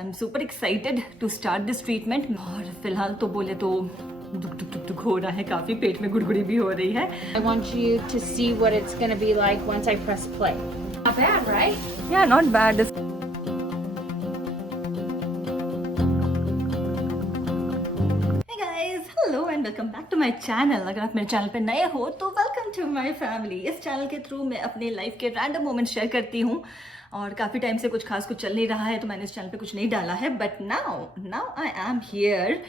I'm super excited to start this treatment. और फिलहाल तो बोले तो दुख हो रहा है काफी, पेट में गुड़गुड़ी भी हो रही है. I want you to see what it's going to be like once I press play. Not bad, right? Yeah, not bad. Hello and welcome back to my channel. अगर आप मेरे चैनल पे नए हो तो वेलकम टू माय फैमिली. इस channel के through मैं अपने लाइफ के रैंडम मोमेंट्स शेयर करती हूँ और काफ़ी टाइम से कुछ खास कुछ चल नहीं रहा है तो मैंने इस चैनल पे कुछ नहीं डाला है. But now I am here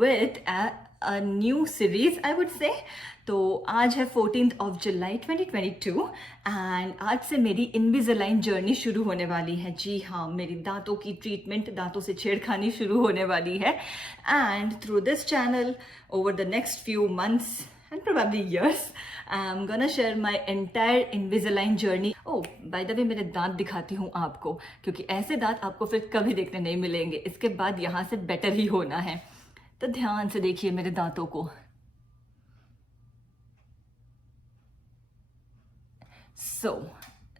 with a new series I would say. तो आज है 14th of July 2022 एंड आज से मेरी इनविज़लाइन जर्नी शुरू होने वाली है. जी हाँ, मेरी दांतों की ट्रीटमेंट, दांतों से छेड़खानी शुरू होने वाली है. And through this channel over the next few months and probably years, I'm gonna share my entire Invisalign journey. Oh, by the way, मेरे दांत दिखाती हूँ आपको, क्योंकि ऐसे दांत आपको फिर कभी देखने नहीं मिलेंगे. इसके बाद यहाँ से बेटर ही होना है. तो ध्यान से देखिए मेरे दांतों को. So,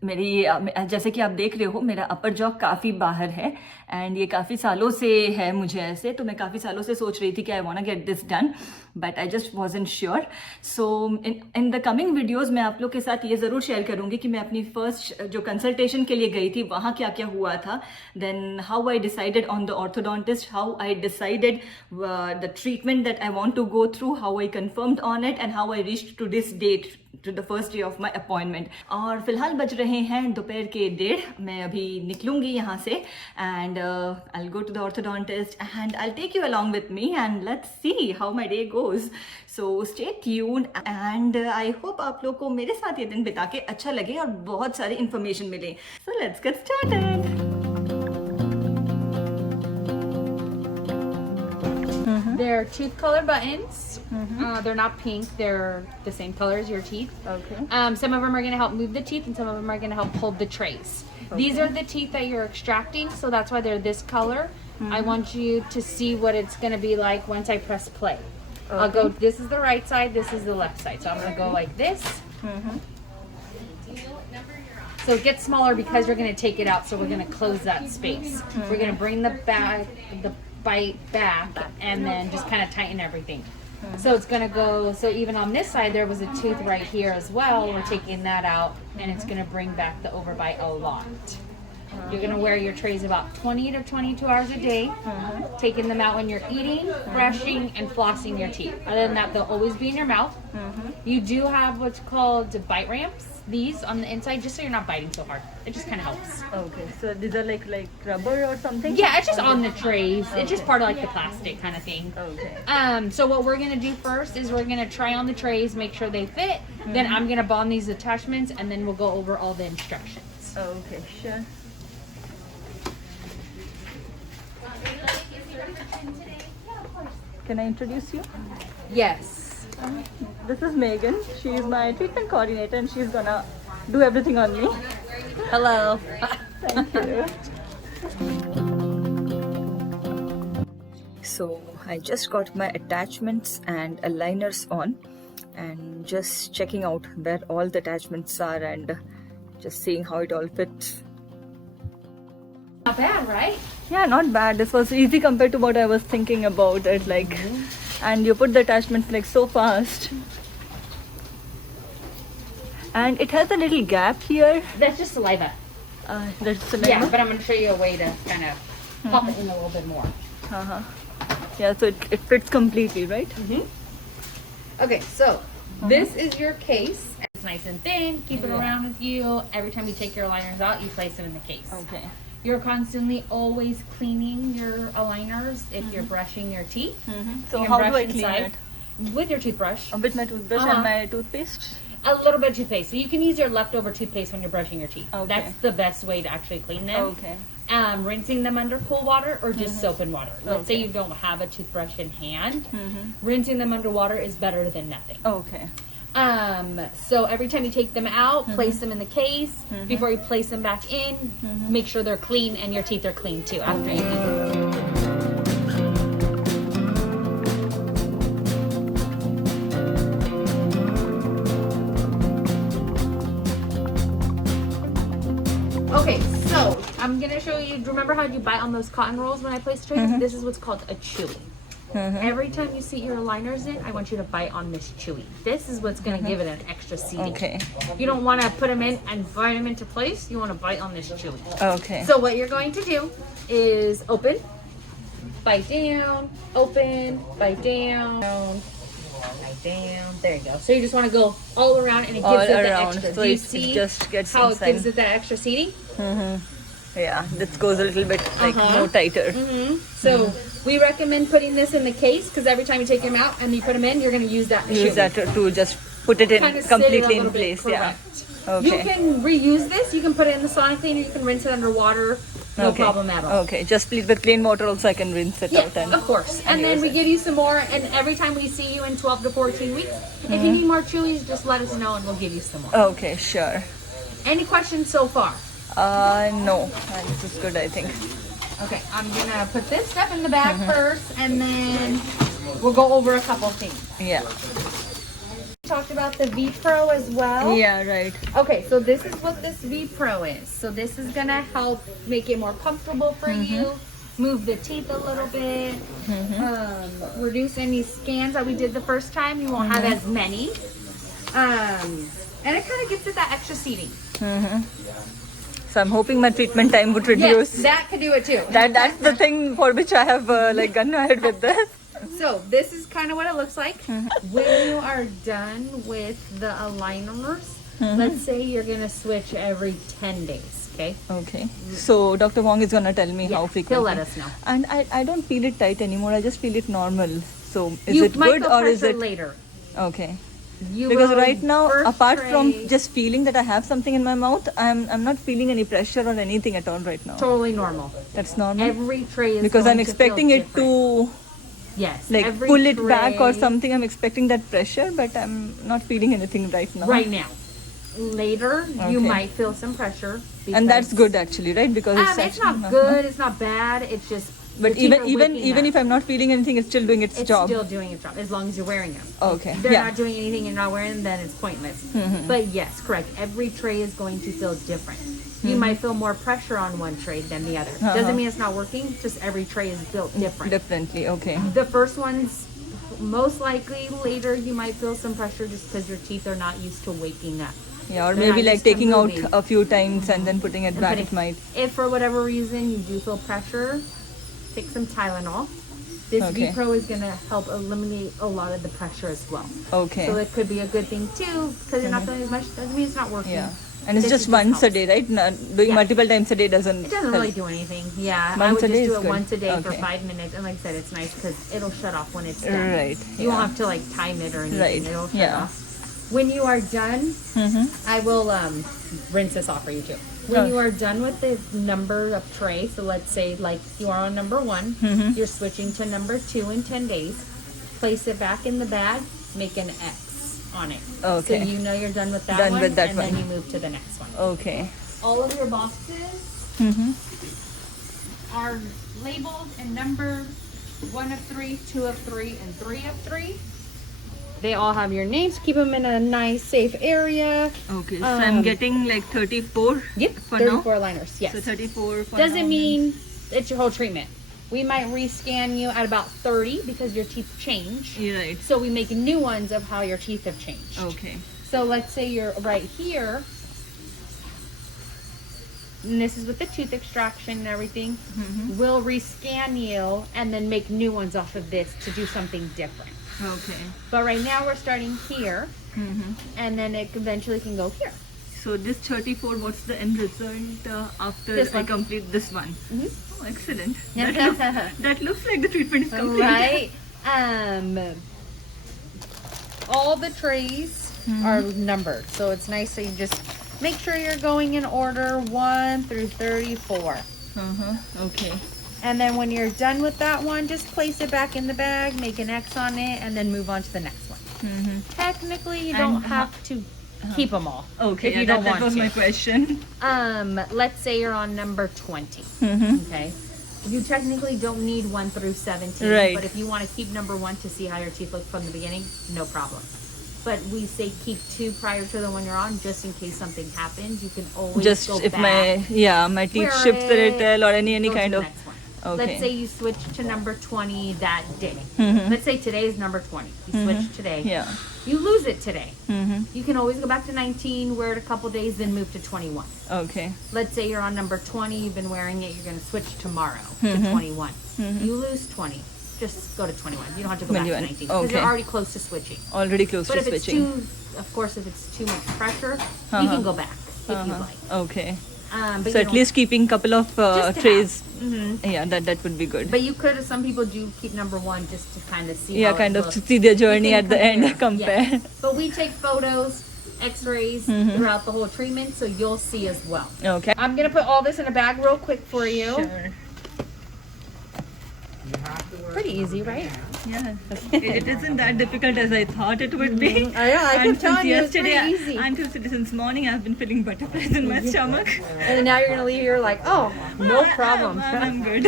मेरी जैसे कि आप देख रहे हो मेरा अपर जॉ काफ़ी बाहर है एंड ये काफ़ी सालों से है मुझे ऐसे. तो मैं काफ़ी सालों से सोच रही थी कि I want get this done but I just wasn't sure. So in the coming videos मैं आप लोग के साथ ये ज़रूर शेयर करूँगी कि मैं अपनी फर्स्ट जो कंसल्टेशन के लिए गई थी वहाँ क्या क्या हुआ था. Then how I decided on the orthodontist, how I decided the treatment that I want to go through, how I confirmed on it and how I reached to this date, to the first day of my appointment. और फिलहाल बज रहे हैं दोपहर के 1:30. मैं अभी निकलूंगी यहाँ से and I will go to the orthodontist and I will take you along with me and let's see how my day goes. So stay tuned and I hope आप लोग को मेरे साथ ये दिन बिता के अच्छा लगे और बहुत सारी इन्फॉर्मेशन मिले. So let's get started. They're tooth color buttons. They're not pink. They're the same color as your teeth. Okay. Some of them are going to help move the teeth, and some of them are going to help hold the trays. Okay. These are the teeth that you're extracting, so that's why they're this color. I want you to see what it's going to be like once I press play. Okay. I'll go, this is the right side, this is the left side. So I'm going to go like this. So it gets smaller because we're going to take it out, so we're going to close that space. We're going to bring the bite back and then just kind of tighten everything. So it's going to go, so even on this side there was a tooth right here as well. We're taking that out and it's going to bring back the overbite a lot. You're going to wear your trays about 20 to 22 hours a day, taking them out when you're eating, brushing, and flossing your teeth. Other than that, they'll always be in your mouth. You do have what's called bite ramps, these on the inside, just so you're not biting so hard. It just kind of helps. Okay, so these are like rubber or something? Yeah, it's just on the trays. It's just part of like the plastic kind of thing. Okay. So what we're going to do first is we're going to try on the trays, make sure they fit. Then I'm going to bond these attachments and then we'll go over all the instructions. Okay, sure. Can I introduce you? Yes. This is Megan. She is my treatment coordinator and she's gonna do everything on me. Hello. Thank you. So I just got my attachments and aligners on and just checking out where all the attachments are and just seeing how it all fits. Not bad, right? Yeah, not bad. This was easy compared to what I was thinking about it, like, and you put the attachments like so fast. And it has a little gap here. That's just saliva. That's the Yeah, but I'm going to show you a way to kind of pop it in a little bit more. Yeah, so it fits completely, right? Okay, so this is your case. It's nice and thin. Keep it around with you. Every time you take your aligners out, you place them in the case. Okay. You're constantly always cleaning your aligners if you're brushing your teeth. So You can how do brush I clean inside it? with your toothbrush. With my toothbrush and my toothpaste? A little bit of toothpaste. So you can use your leftover toothpaste when you're brushing your teeth. Okay. That's the best way to actually clean them. Okay. Rinsing them under cool water or just soap and water. Let's say Okay. you don't have a toothbrush in hand. Rinsing them under water is better than nothing. Okay. So every time you take them out, place them in the case. Before you place them back in, make sure they're clean and your teeth are clean too after you eat them. Okay, so I'm I'm gonna show you. Do you remember how you bite on those cotton rolls when I placed the trays? This is what's called a chewy. Every time you see your aligners in, I want you to bite on this chewy. This is what's gonna give it an extra seating. Okay. You don't want to put them in and bite them into place. You want to bite on this chewy. Okay. So what you're going to do is open, bite down, open, bite down, bite down. There you go. So you just want to go all around, and it gives it the extra. So Do you it see just gets how inside. it gives it that extra seating? Yeah, this goes a little bit like more tighter. So we recommend putting this in the case because every time you take them out and you put them in, you're going to use that Use that to just put it in Kinda sit it a completely in little bit, place. Yeah. correct. You Okay. can reuse this. You can put it in the sauna cleaner. You can rinse it under water. No Okay. problem at all. Okay, just with plain water also I can rinse it Yeah, out and of course. And then use we it. give you some more. And every time we see you in 12 to 14 weeks, if you need more chewies, just let us know and we'll give you some more. Okay, sure. Any questions so far? No, this is good, I think. Okay, I'm gonna put this stuff in the bag first, and then we'll go over a couple things. Yeah. We talked about the VPro as well. Yeah, right. Okay, so this is what this VPro is. So this is gonna help make it more comfortable for you, move the teeth a little bit, reduce any scans that we did the first time. You won't have as many. And it kind of gives it that extra seating. So I'm hoping my treatment time would reduce. Yes, that could do it too. That's the thing for which I have like gone ahead with this. So this is kind of what it looks like. When you are done with the aligners, let's say you're gonna switch every 10 days, okay? Okay. So Dr. Wong is gonna tell me how He'll frequently. let us know. And I don't feel it tight anymore. I just feel it normal. So is You it might good feel or is pressure it later? okay? You Because will right now, first apart from tray- just feeling that I have something in my mouth, I'm not feeling any pressure or anything at all right now. totally normal. That's normal. Every tray is Because going I'm to expecting feel it different. to Yes, like every pull it back or tray something. I'm expecting that pressure, but I'm not feeling anything right now. right now. Later, you Okay. might feel some pressure. And that's because- good actually, right? Because It's actually- not good. It's not bad. It's just. But the teeth are even waking if up. I'm not feeling anything, it's still doing its It's job. still doing its job as long as you're wearing them. Okay. If they're Yeah. not doing anything and you're not wearing them, then it's pointless. But yes, correct. Every tray is going to feel different. You might feel more pressure on one tray than the other. Doesn't mean it's not working. Just every tray is built different. Differently. Okay. The first ones, most likely later, you might feel some pressure just because your teeth are not used to waking up. Yeah, or They're maybe not like used to taking out moving. a few times and then putting it And back. putting- It might. If for whatever reason you do feel pressure, take some Tylenol. This Okay. VPro is going to help eliminate a lot of the pressure as well. Okay. So it could be a good thing too, because you're not feeling as much. Doesn't mean it's not working. Yeah. And it's This just once a helps. day, right? Not doing Yeah. multiple times a day doesn't. It doesn't really do anything. Yeah, I Once would a just day do is it good. once a day for Okay. 5 minutes, and like I said, it's nice because it'll shut off when it's done. Right, You won't yeah. have to like time it or anything. Right, It'll shut yeah. off. When you are done, I will rinse this off for you too. When Oh. you are done with the number of tray, so let's say like you are on number 1, you're switching to number 2 in 10 days. Place it back in the bag, make an X on it. Okay. So you know you're done with that Done one, with that and one. then you move to the next one. Okay. All of your boxes are labeled and numbered 1 of 3, 2 of 3, and 3 of 3. They all have your names. Keep them in a nice, safe area. Okay. So I'm getting like 34. Yep, For 34 now. liners. Yes. So 34. For Doesn't now. mean it's your whole treatment. We might rescan you at about 30 because your teeth change. You're right. So we make new ones of how your teeth have changed. Okay. So let's say you're right here. And this is with the tooth extraction and everything. We'll rescan you and then make new ones off of this to do something different. Okay. But right now we're starting here, and then it eventually can go here. So this 34, what's the end result after This I one. complete this one? Oh, excellent. Yeah. That looks like the treatment is complete. Right? All the trays are numbered, so it's nice that you just make sure you're going in order 1 through 34. Okay. And then when you're done with that one, just place it back in the bag, make an X on it, and then move on to the next one. Technically, you don't have to keep them all. Okay. if you Yeah, don't that want was to. my question. Let's say you're on number 20. Okay. You technically don't need 1 through 17. Right. But if you want to keep number 1 to see how your teeth look from the beginning, no problem. but we say keep 2 prior to the one you're on, just in case something happens. You can always Just go if back, my teeth wear shifts a it, little or any go to kind the of. next one. Okay. Let's say you switch to number 20 that day. Mm-hmm. Let's say today is number 20. You switch today. Yeah. You lose it today. Mm-hmm. You can always go back to 19, wear it a couple days, then move to 21. Okay. Let's say you're on number 20, you've been wearing it, you're going to switch tomorrow to 21. You lose 20. Just go to 21. You don't have to go back to 21. 19 because Okay. you're already close to switching. Already close But to if it's switching. of course, if it's too much pressure, you can go back if you like. Okay. But So you at don't- least keeping couple of Just to trays. Mhm. Yeah, that would be good. But you could, some people do keep number 1 just to kind of see Yeah, how kind it of looks. to see their journey You can at the end, compare. compare. Yes. But we take photos, x-rays throughout the whole treatment, so you'll see as well. Okay. I'm going to put all this in a bag real quick for you. Sure. Pretty easy, right? Yeah, it isn't that difficult as I thought it would be. I know, I kept And since telling you it's pretty yesterday, easy. until since morning, I've been feeling butterflies in my stomach. And then now you're going to leave here like, oh, no problem. I'm good.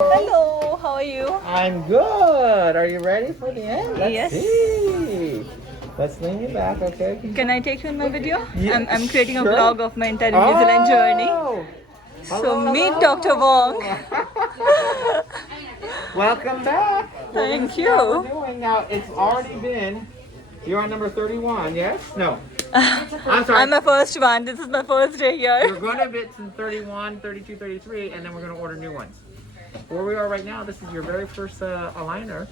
Hello, how are you? I'm good. Are you ready for the end? Let's Yes. see. Let's lean you back, okay? Can I take you in my video? Yeah, I'm creating a sure. vlog of my entire Invisalign journey. Oh, So hello, meet hello. Dr. Wong. Welcome back. We're gonna Thank see how you. we're doing now. It's already been. You're on number 31, yes? No. I'm sorry. I'm my first one. This is my first day We're here. going to bits in 31, 32, 33, and then we're going to order new ones. Where we are right now, this is your very first aligner.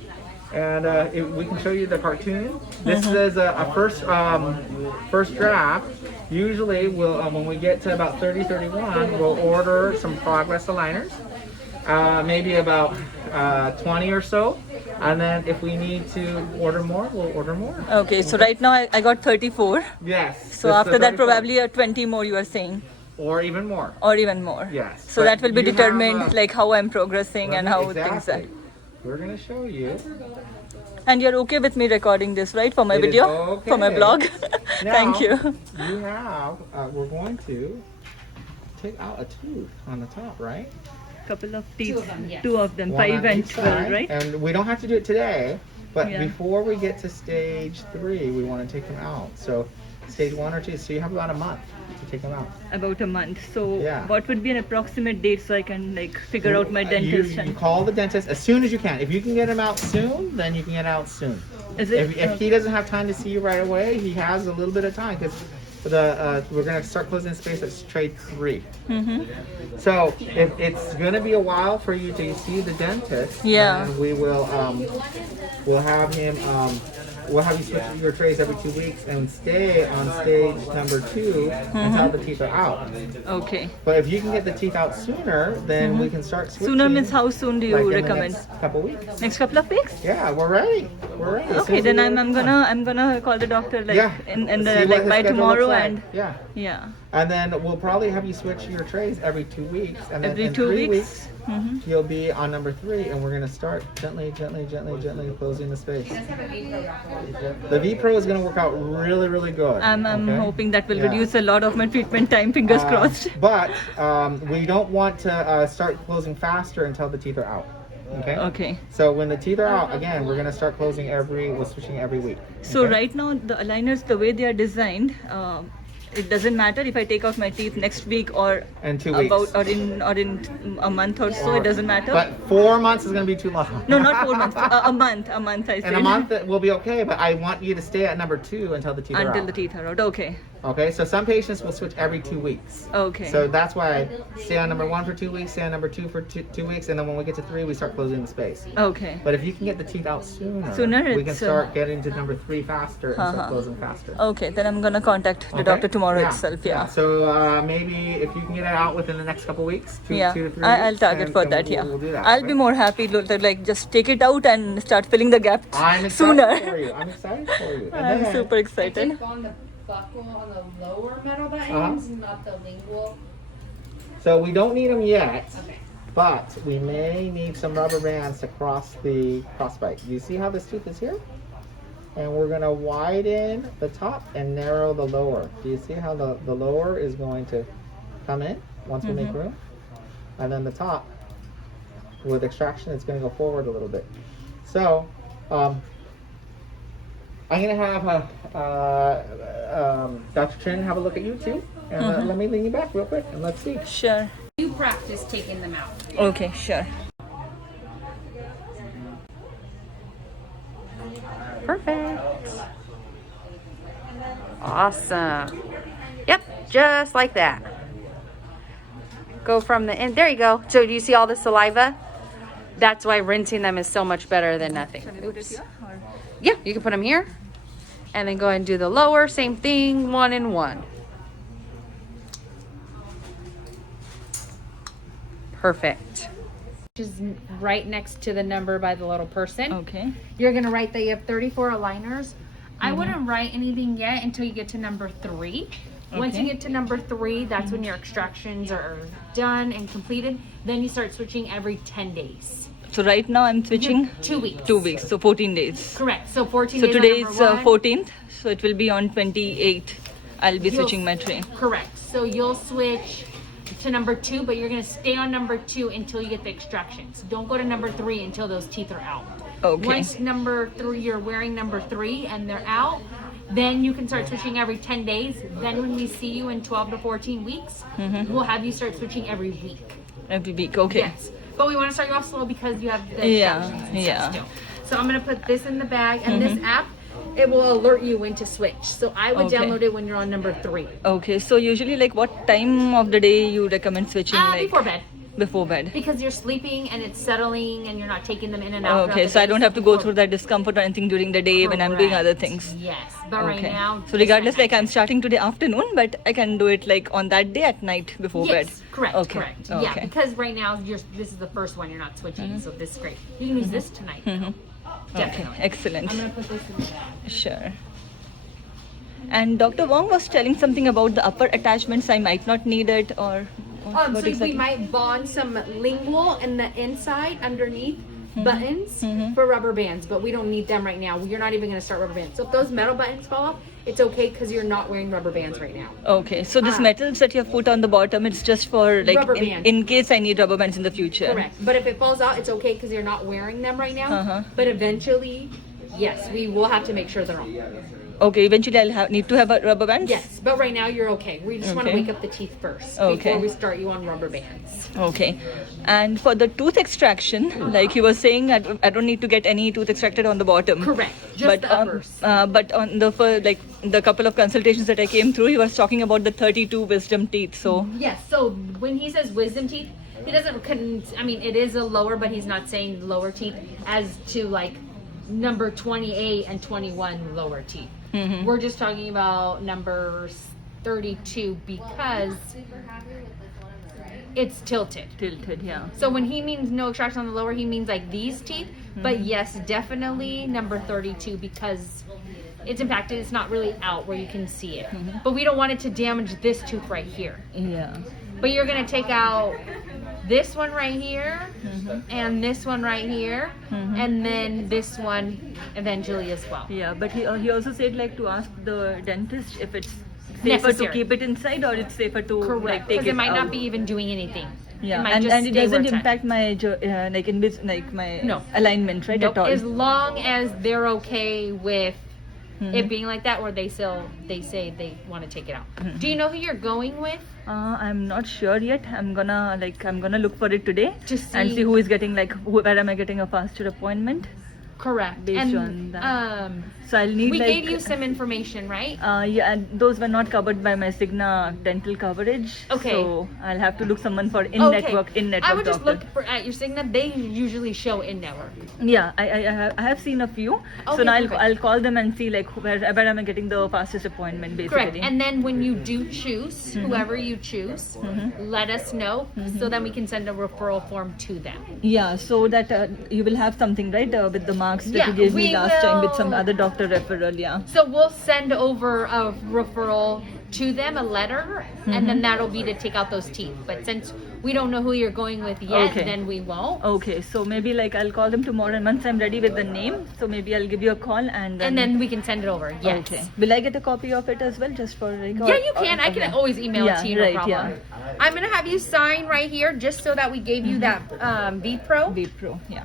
And we can show you the cartoon. This is a first draft. Usually, we'll when we get to about 30, 31, we'll order some progress aligners. Maybe about 20 or so. And then if we need to order more, we'll order more. Okay, so right now I got 34. Yes. So that's after the that, 34. probably 20 more you are saying, Or even more. or even more. Yes, So but that will be you have determined, a- like how I'm progressing and how things Exactly. are. We're going to show you. And you're okay with me recording this, right? For my It is video? For my okay. blog? Thank Now, you. You have, we're going to take out a tooth on the top, right? Couple of teeth. of them, yes. 2 of them, One 5 on and each 12, side. right? And we don't have to do it today, but Yeah. before we get to stage 3, we want to take them out. So stage 1 or 2, so you have about a month to take them out. About a month. So Yeah. what would be an approximate date so I can like figure out my You, dentist? you and call the dentist as soon as you can. If you can get them out soon, then you can get out soon. Is it? If he doesn't have time to see you right away, he has a little bit of time because we're gonna start closing the space at trade 3. So if it's gonna be a while for you to see the dentist, Yeah. then we will we'll have him we'll have you switch your trays every 2 weeks and stay on stage number 2 until the teeth are out. Okay. But if you can get the teeth out sooner, then we can start switching. Sooner means how soon do you like in the recommend? next couple weeks. Next couple of weeks? Yeah, we're ready. We're ready. As soon Okay, as then we I'm get- I'm gonna call the doctor like yeah. in See the what like his by schedule tomorrow looks like. and yeah. yeah. And then we'll probably have you switch your trays every 2 weeks, and then Every in 2 3 weeks? weeks you'll be on number 3, and we're gonna start gently closing the space. The VPro is gonna work out really, really good. I'm okay? hoping that will Yeah. reduce a lot of my treatment time. Fingers crossed. But we don't want to start closing faster until the teeth are out. Okay. Okay. So when the teeth are out, again, we're gonna start closing we're switching every week. So okay? right now the aligners, the way they are designed, it doesn't matter if I take out my teeth next week or In 2 weeks. about or in a month or so. It doesn't matter. But 4 months is gonna be too long. No, not 4 months. A month. I said. In a month it will be okay, but I want you to stay at number 2 until the teeth are Until out. the teeth are out. Okay. Okay, so some patients will switch every 2 weeks. Okay. So that's why I stay on number 1 for 2 weeks, stay on number 2 for 2 weeks, and then when we get to 3, we start closing the space. Okay. But if you can get the teeth out sooner, Sooner, we can it's, start getting to number 3 faster and start Uh-huh. closing faster. Okay, then I'm gonna contact the Okay? doctor tomorrow Yeah, itself. Yeah. So maybe if you can get it out within the next couple weeks, two Yeah, to 3 I'll weeks, target then- for then that. we'll- Yeah, we'll do that, I'll be right? more happy to like just take it out and start filling the gaps I'm excited sooner. for you. I'm excited for you. And I'm then- super excited. on the buckle on the lower metal that Uh-huh. ends, not the lingual. So we don't need them yet, Okay. but we may need some rubber bands to cross the crossbite. You see how this tooth is here? And we're gonna widen the top and narrow the lower. Do you see how the lower is going to come in once we make room? And then the top, with extraction, it's gonna go forward a little bit. So, I'm gonna have Dr. Chen have a look at you too, and let me lean you back real quick and let's see. Sure. You practice taking them out. Okay, sure. Perfect. Awesome. Yep, just like that. Go from the end. There you go. So do you see all the saliva? That's why rinsing them is so much better than nothing. Oops. Yeah, you can put them here. And then go ahead and do the lower. Same thing, 1 and 1. Perfect. Which is right next to the number by the little person. Okay. You're going to write that you have 34 aligners. I wouldn't write anything yet until you get to number 3. Once you Okay. get to number 3, that's when your extractions are done and completed. Then you start switching every 10 days. So right now I'm switching 2 weeks. 2 weeks, so 14 days. Correct. So 14 So days today on is number 1. 14th, so it will be on 28th. I'll be You'll- switching my tray. Correct. So you'll switch to number 2, but you're going to stay on number 2 until you get the extractions. Don't go to number 3 until those teeth are out. Okay. Once number 3, you're wearing number 3 and they're out, then you can start switching every 10 days. Then when we see you in 12 to 14 weeks, we'll have you start switching every week. Every week, okay. Yes. But we want to start you off slow because you have the Yeah, extractions and yeah. stuff still. So I'm going to put this in the bag, and this app, it will alert you when to switch. So I would Okay. download it when you're on number 3. Okay, so usually like what time of the day you recommend switching? Like Before bed. Before bed. Because you're sleeping and it's settling and you're not taking them in and out. Okay, so I don't have to go through that discomfort or anything during the day when I'm doing Correct. other things. Yes, but right now. So regardless, like I'm starting today afternoon, but I can do it like on that day at night before bed. Yes, correct, Okay. correct. Okay. Yeah, because right now this is the first one you're not switching, so this is great. You can use this tonight. Okay, Definitely. excellent. I'm gonna put this in the bag. Sure. And Dr. Wong was telling something about the upper attachments. I might not need it, or what So exactly? we might bond some lingual and the inside underneath buttons for rubber bands, but we don't need them right now. You're not even going to start rubber bands. So if those metal buttons fall off, it's okay because you're not wearing rubber bands right now. Okay, so this metals that you have put on the bottom, it's just for like Rubber bands. in case I need rubber bands in the future. Correct. But if it falls out, it's okay because you're not wearing them right now. But eventually, yes, we will have to make sure they're on. Okay, eventually need to have a rubber bands? Yes, but right now you're okay. We just want to Okay. wake up the teeth first Okay. before we start you on rubber bands. Okay. And for the tooth extraction, like you were saying, I don't need to get any tooth extracted on the bottom. Correct. Just But the uppers. but on the like the couple of consultations that I came through, he was talking about the 32 wisdom teeth. So Yes. So when he says wisdom teeth, he doesn't. I mean, it is a lower, but he's not saying lower teeth as to like number 28 and 21 lower teeth. We're just talking about number 32 because it's tilted. tilted, yeah. So when he means no extraction on the lower, he means like these teeth. But yes, definitely number 32 because it's impacted. It's not really out where you can see it. But we don't want it to damage this tooth right here. Yeah. But you're gonna take out this one right here, and this one right here, and then this one eventually as well. Yeah, but he also said like to ask the dentist if it's safer Necessary. to keep it inside or it's safer to like Correct. take Because it it might out. not be even doing anything. Yeah, It might and just it stay where doesn't it's at. impact my like like my No. alignment, right? Nope. At all. As long as they're okay with it being like that, or they say they want to take it out. Do you know who you're going with? I'm not sure yet. I'm gonna look for it today To and see- see who is getting where am I getting a faster appointment. Correct. Based and on that. So I'll need we like gave you some information, right? yeah, and those were not covered by my Cigna dental coverage. Okay. So I'll have to look someone for Okay. in-network I would just doctor. look at your Cigna. They usually show in network. Yeah, I have seen a few. So Okay, now perfect. I'll call them and see like where am I getting the fastest appointment basically. Correct. And then when you do choose, whoever you choose, let us know so then we can send a referral form to them. Yeah, so that you will have something right with the marks that Yeah, you gave me we last time with some will- other doctor referral. Yeah. So we'll send over a referral to them, a letter, and then that'll be to take out those teeth. But since we don't know who you're going with yet, Okay. then we won't. Okay, so maybe like I'll call them tomorrow, and once I'm ready with the name, so maybe I'll give you a call and And then we can send it over. Yes. Okay. Will I get a copy of it as well, just for like? Yeah, you can. I can always email Yeah, it to you, no right, problem. I'm gonna have you sign right here, just so that we gave you that VPro. VPro, yeah,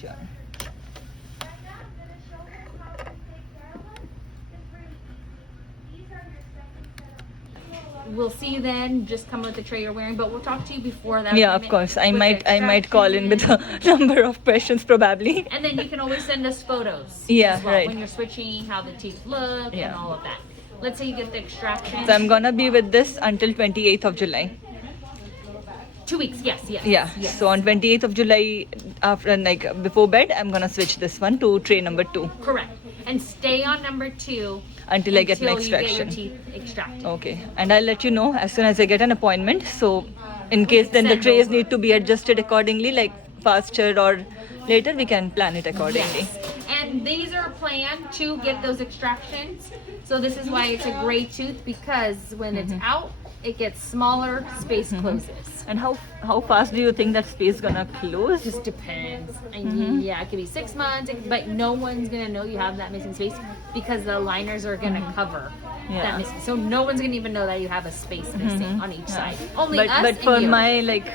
sure. we'll see you then. Just come with the tray you're wearing, but we'll talk to you before that. Yeah, of appointment course. I with the might call in with a extraction. number of questions probably. And then you can always send us photos. Yeah, as well, right. when you're switching, how the teeth look, Yeah. and all of that. Let's say you get the extraction. So I'm gonna be with this until 28th of July. 2 weeks. Yes. Yeah. Yes. So on 28th of July, after like before bed, I'm gonna switch this one to tray number 2 Correct. And stay on number 2 until I get my you get your extraction. teeth extracted. Okay. And I'll let you know as soon as I get an appointment. So in case then the Send trays over. need to be adjusted accordingly, like faster or later, we can plan it accordingly. Yes. And these are planned to get those extractions. So this is why it's a gray tooth, because when it's out, it gets smaller, space closes. And how fast do you think that space gonna close? Just depends. I mean, yeah, it could be 6 months, but no one's gonna know you have that missing space because the aligners are gonna cover Yeah. that missing. So no one's gonna even know that you have a space missing on each side. Only us But and for you. my like,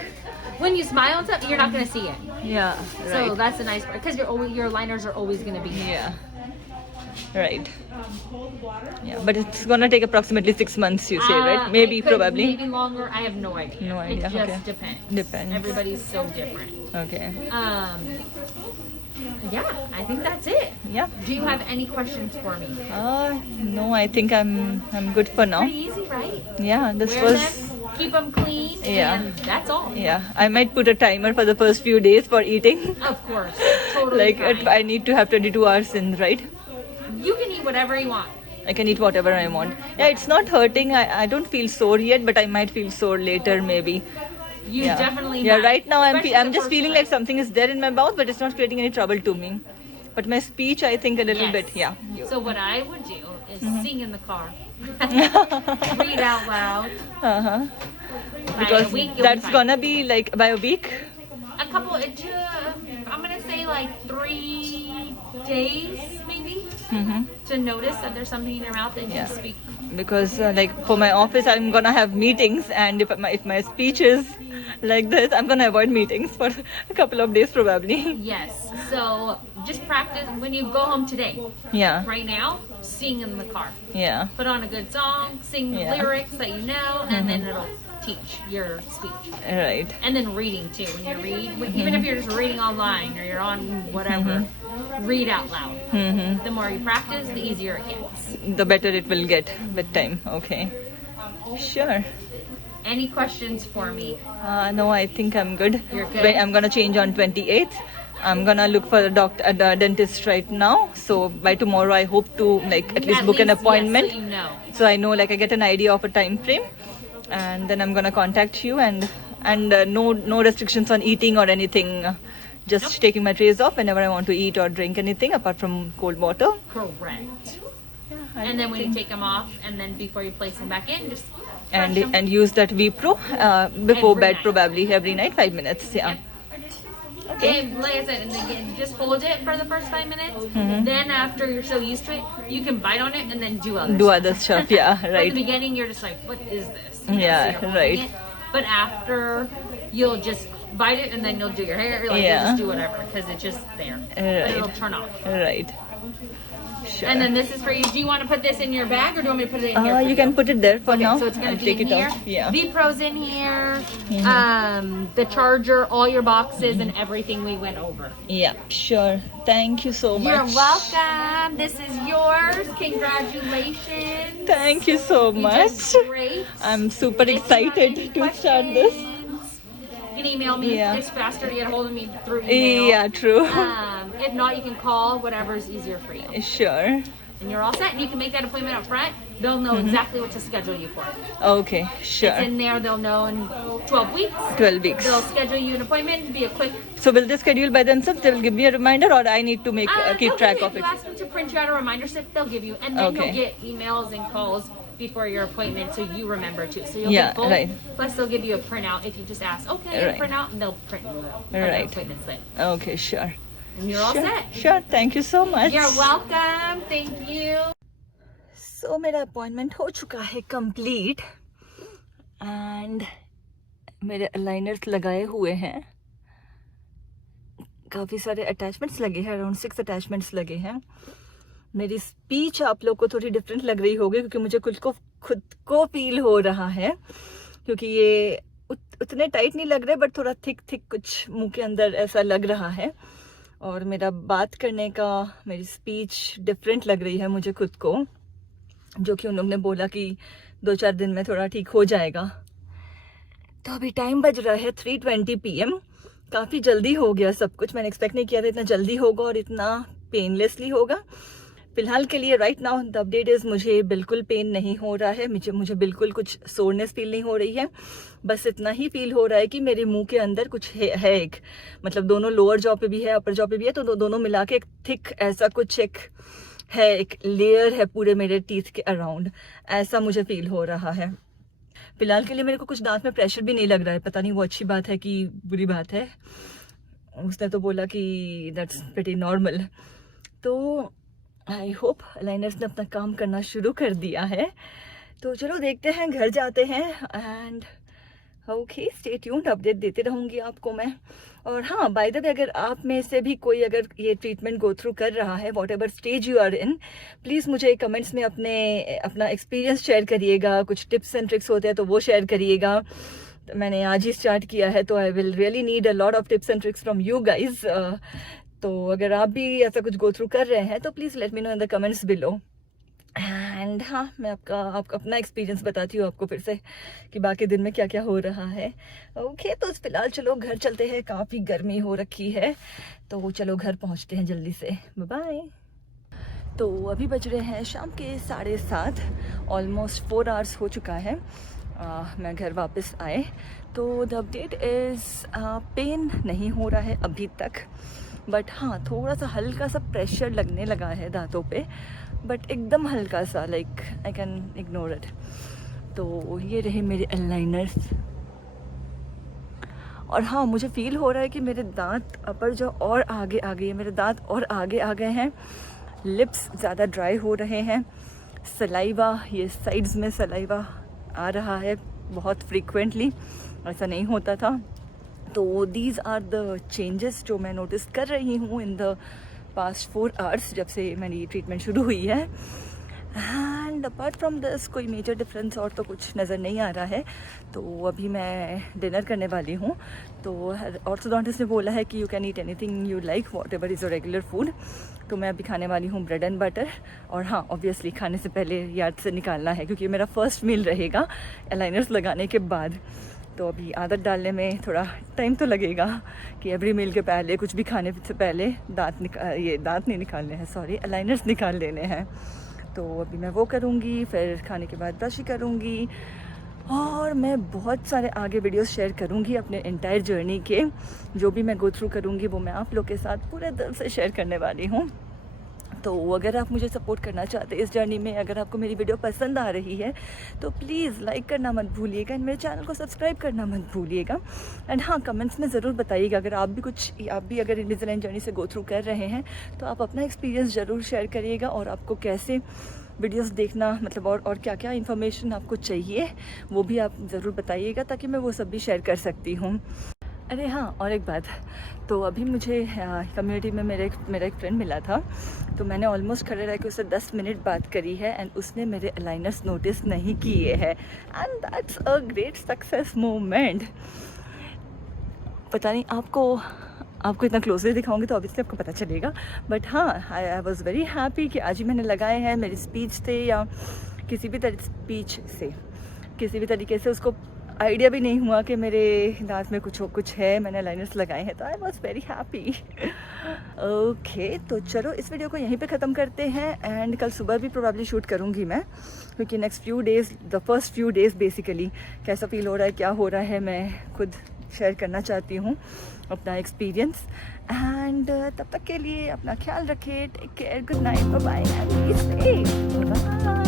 When you smile and stuff, you're not gonna see it. yeah, So right. that's a nice part because your liners are always gonna be. Yeah. Right. Yeah, but it's gonna take approximately 6 months, you say, right? Maybe, it could, probably. maybe longer. I have no idea. No idea, It just okay. depends. Depends. Everybody's so different. Okay. Yeah, I think that's it. Yeah. Do you have any questions for me? No, I think I'm good for now. Pretty easy, right? Yeah, this Wear was. them, keep them clean, Yeah. and that's all. Yeah, I might put a timer for the first few days for eating. Of course, totally Like fine. I need to have 22 hours in, right? You can eat whatever you want. I can eat whatever I want. Yeah, it's not hurting. I don't feel sore yet, but I might feel sore later maybe. You Yeah. definitely Yeah, might, right now especially I'm the just first feeling time. like something is there in my mouth, but it's not creating any trouble to me. But my speech, I think a little Yes. bit, yeah. So what I would do is sing in the car, Uh-huh. read out loud. By Because a week, you'll be that's fine. gonna be like by a week. A couple. I'm gonna say like 3 days maybe to notice that there's something in your mouth and Yeah. you speak. Because like for my office, I'm gonna have meetings, and if my speech is like this, I'm gonna avoid meetings for a couple of days probably. Yes. So just practice when you go home today. Yeah, Right now, sing in the car. yeah, Put on a good song, sing the Yeah. lyrics that you know, and then it'll teach your speech. right. And then reading too. When you read, even if you're just reading online or you're on whatever, read out loud. The more you practice, the easier it gets. The better it will get with time. Okay, sure. Any questions for me? No, I think I'm good. You're good? I'm gonna change on 28th. I'm gonna look for a dentist right now. So by tomorrow, I hope to like at least book an appointment. Yes, so you know. So I know, like, I get an idea of a time frame, and then I'm gonna contact you, and no restrictions on eating or anything. Just taking my trays off whenever I want to eat or drink anything apart from cold water. Correct. I And then when you think- take them off, and then before you place them back in, just brush them. and use that VPro before Every bed night. probably every night, 5 minutes. Yeah. Okay. And like I said, and again, just hold it for the first 5 minutes. Then after you're so used to it, you can bite on it and then do other Do stuff. other stuff. Yeah. But at Right. the beginning, you're just like, what is this? Yeah, so you're holding right. it. But after, you'll just bite it and then you'll do your hair. Like, Yeah. you'll just do whatever because it's just there. But Right. it'll turn off. Right. Sure. And then this is for you. Do you want to put this in your bag or do you want me to put it in here? for you can put it there for Okay, now. so it's gonna I'll be take in it here. out. Yeah. VPro's in here. The charger, all your boxes, and everything we went over. Yeah. Sure. Thank you so much. You're welcome. This is yours. Congratulations. Thank you so You much. did great. I'm super If you have excited any to start this. questions, you can email me. Yeah. It's faster to get a hold of me through email. Yeah. True. If not, you can call. Whatever's easier for you. Sure. And you're all set. And you can make that appointment up front. They'll know exactly what to schedule you for. Okay. It's Sure. in there. They'll know in 12 weeks. 12 weeks. They'll schedule you an appointment. Be a quick. So will they schedule by themselves? They will give me a reminder, or I need to make they'll keep give track you, of if it? you ask them to print you out a reminder slip, they'll give you, and then Okay. you'll get emails and calls before your appointment, so you remember too. So you'll Yeah, get both. right. Plus, they'll give you a printout if you just ask, okay, Right. print out, and they'll print you out Right. appointment slip. Okay. Sure. And you're all Sure. set. Sure. Thank you so much. You're welcome. Thank you. So मेरा appointment हो चुका है complete and मेरे aligners लगाए हुए हैं, काफ़ी सारे अटैचमेंट्स लगे हैं, अराउंड 6 अटैचमेंट्स लगे हैं मेरी स्पीच आप लोग को थोड़ी डिफरेंट लग रही होगी क्योंकि मुझे खुद को फील हो रहा है, क्योंकि ये उतने टाइट नहीं लग रहे बट थोड़ा थिक कुछ मुंह के अंदर ऐसा लग रहा है। और मेरा बात करने का, मेरी स्पीच डिफरेंट लग रही है मुझे खुद को, जो कि उन लोग ने बोला कि 2-4 दिन में थोड़ा ठीक हो जाएगा। तो अभी टाइम बज रहा है 3:20 PM। काफ़ी जल्दी हो गया सब कुछ, मैंने एक्सपेक्ट नहीं किया था इतना जल्दी होगा और इतना पेनलेसली होगा। फिलहाल के लिए right now the update is मुझे बिल्कुल पेन नहीं हो रहा है, मुझे बिल्कुल कुछ सोरनेस फील नहीं हो रही है। बस इतना ही फील हो रहा है कि मेरे मुंह के अंदर कुछ है एक, मतलब दोनों लोअर जॉ पे भी है, अपर जॉ पे भी है, तो दोनों मिला के एक थिक ऐसा कुछ एक है, एक लेयर है पूरे मेरे टीथ के अराउंड, ऐसा मुझे फील हो रहा है। फिलहाल के लिए मेरे को कुछ दांत में प्रेशर भी नहीं लग रहा है, पता नहीं वो अच्छी बात है कि बुरी बात है। उसने तो बोला कि दैट्स प्रीटी नॉर्मल। तो आई होप अलाइनर्स ने अपना काम करना शुरू कर दिया है। तो चलो देखते हैं, घर जाते हैं and okay stay tuned, update देते रहूँगी आपको मैं। और हाँ, बाय द वे, अगर आप में से भी कोई अगर ये ट्रीटमेंट गो थ्रू कर रहा है, whatever stage you are in, please मुझे कमेंट्स में अपना एक्सपीरियंस शेयर करिएगा। कुछ टिप्स एंड ट्रिक्स होते हैं तो वो शेयर करिएगा। तो मैंने आज ही स्टार्ट किया है, तो I will really need a lot of tips and tricks from you guys. तो अगर आप भी ऐसा कुछ गो थ्रू कर रहे हैं तो please let me know in the comments below. And हाँ, मैं आपका अपना एक्सपीरियंस बताती हूँ आपको फिर से कि बाकी दिन में क्या क्या हो रहा है। ओके, तो फिलहाल चलो घर चलते हैं, काफ़ी गर्मी हो रखी है, तो चलो घर पहुँचते हैं जल्दी से। बाय। तो अभी बज रहे हैं शाम के 7:30, ऑलमोस्ट 4 आवर्स हो चुका है मैं घर वापस आए। तो द अपडेट इज़ पेन नहीं हो रहा है अभी तक, बट हाँ थोड़ा सा हल्का सा प्रेशर लगने लगा है दांतों पे, बट एकदम हल्का सा, like I can ignore it. तो ये रहे मेरे अलाइनर्स। और हाँ, मुझे फील हो रहा है कि मेरे दांत अपर जो और आगे आ गए हैं, मेरे दांत और आगे आ गए हैं, लिप्स ज़्यादा ड्राई हो रहे हैं, सलाइवा, ये साइड्स में सलाइवा आ रहा है बहुत फ्रीक्वेंटली, ऐसा नहीं होता था। तो दीज आर द चेंजेस जो मैं नोटिस कर रही हूँ इन द पास्ट 4 आवर्स, जब से मेरी ट्रीटमेंट शुरू हुई है। एंड अपार्ट फ्रॉम दिस कोई मेजर डिफरेंस और तो कुछ नज़र नहीं आ रहा है। तो अभी मैं डिनर करने वाली हूँ। तो ऑर्थोडोंटिस्ट ने बोला है कि you can eat anything you like, what ever is your regular food. तो मैं अभी खाने वाली हूँ ब्रेड एंड बटर। और हाँ, ऑब्वियसली खाने से पहले याद से निकालना है, क्योंकि मेरा फर्स्ट मील रहेगा अलाइनर्स लगाने के बाद। तो अभी आदत डालने में थोड़ा टाइम तो लगेगा कि एवरी मील के पहले, कुछ भी खाने से पहले दांत नहीं निकालने हैं, सॉरी, अलाइनर्स निकाल लेने हैं। तो अभी मैं वो करूँगी, फिर खाने के बाद ब्रश करूँगी, और मैं बहुत सारे आगे वीडियोस शेयर करूँगी अपने एंटायर जर्नी के। जो भी मैं गो थ्रू करूँगी वो मैं आप लोग के साथ पूरे दिल से शेयर करने वाली हूँ। तो अगर आप मुझे सपोर्ट करना चाहते हैं इस जर्नी में, अगर आपको मेरी वीडियो पसंद आ रही है तो प्लीज़ लाइक करना मत भूलिएगा, एंड मेरे चैनल को सब्सक्राइब करना मत भूलिएगा। एंड हाँ, कमेंट्स में ज़रूर बताइएगा अगर आप भी अगर इनविजिलाइन जर्नी से गो थ्रू कर रहे हैं तो आप अपना एक्सपीरियंस ज़रूर शेयर करिएगा, और आपको कैसे वीडियोस देखना, मतलब और क्या क्या इन्फॉर्मेशन आपको चाहिए वो भी आप ज़रूर बताइएगा, ताकि मैं वो सब भी शेयर कर सकती हूँ। अरे हाँ, और एक बात, तो अभी मुझे कम्युनिटी में मेरा एक फ्रेंड मिला था, तो मैंने ऑलमोस्ट खड़े रह के उससे 10 मिनट बात करी है, एंड उसने मेरे अलाइनर्स नोटिस नहीं किए हैं, and that's a great success moment. पता नहीं आपको इतना क्लोजली दिखाऊंगी तो ऑब्वियसली आपको पता चलेगा, बट हाँ, आई वॉज़ वेरी हैप्पी कि आज ही मैंने लगाए हैं। मेरी स्पीच से या किसी भी तरीके से उसको आइडिया भी नहीं हुआ कि मेरे दांत में कुछ है, मैंने लाइनर्स लगाए हैं, तो I was very happy. Okay, तो चलो इस वीडियो को यहीं पे ख़त्म करते हैं, एंड कल सुबह भी प्रोबेबली शूट करूँगी मैं, क्योंकि next few days, the first few days basically कैसा फील हो रहा है, क्या हो रहा है, मैं खुद शेयर करना चाहती हूँ अपना एक्सपीरियंस। एंड तब तक के लिए अपना ख्याल रखें, take care, good night, bye bye, and be safe, bye.